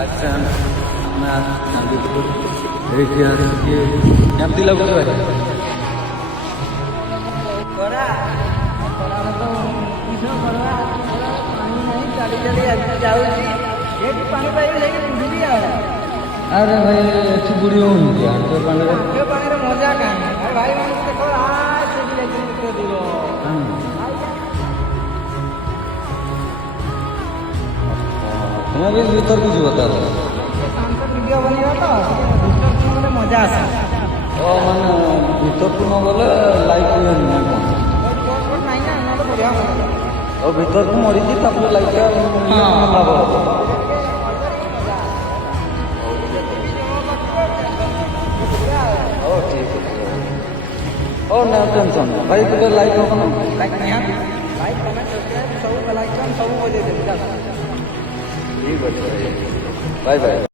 ଆଚ୍ଛା ଆମେ ଚାନ୍ଦିପୁର ଏଇଠି ଆସିକି କେମିତି ଲାଗୁଛି ଭାଇ? ଖରା ଖରାରେ ତ କିସ କରିବା ପାଣି ନାହିଁ ଚାଲି ଚାଲି ଆଜି ଯାଉଛି ଏଠି ପାଣି ପାଇବି ଯାଇକି ବୁଡ଼ିବି ଆଉ ଆରେ ଭାଇ ଏଠି ବୁଡ଼ି ହଉନି କି ଆଣ୍ଠୁଏ ପାଣିରେ? ଏ ପାଣିରେ ମଜା କାହିଁ ଆଉ ଭାଇମାନଙ୍କୁ ଦେଖ ସେଠି ଯାଇକି କେତେ ଦୂର ତୁମେ ବି ଭିତରକୁ ଯିବ ତାହେଲେ? ଶାନ୍ତ ଭିଡ଼ିଓ ବନେଇବା ତ ଭିତରକୁ ଗଲେ ମଜା ଆସେ ଓ ମାନେ ଭିତରକୁ ନ ଗଲେ ଲାଇଟ୍ ହୁଏନି ନା କ'ଣ? ବୋଟ୍ ନାହିଁ ନା ନହେଲେ ବଢ଼ିଆ ମଜା ଆଉ ଭିତରକୁ ମରିକି ତାପରେ ଲାଇଟ୍ଟା ଲାଭ ହବ। ହଉ ଠିକ୍ ଅଛି ହଉ ନା ଟେନସନ୍ ଭାଇ ଟିକେ ଲାଇଟ୍ ହବ ନା? ଲାଇକ୍ ନିହାତି ଲାଇକ୍ କମେଣ୍ଟ ସବସ୍କ୍ରାଇବ୍ ସବୁ ବେଲ୍ ଆଇକନ୍ ସବୁ ବଜେଇ ଦେବି ଠିକ୍ ଅଛି ଭାଇ ବାଏ ବାଏ।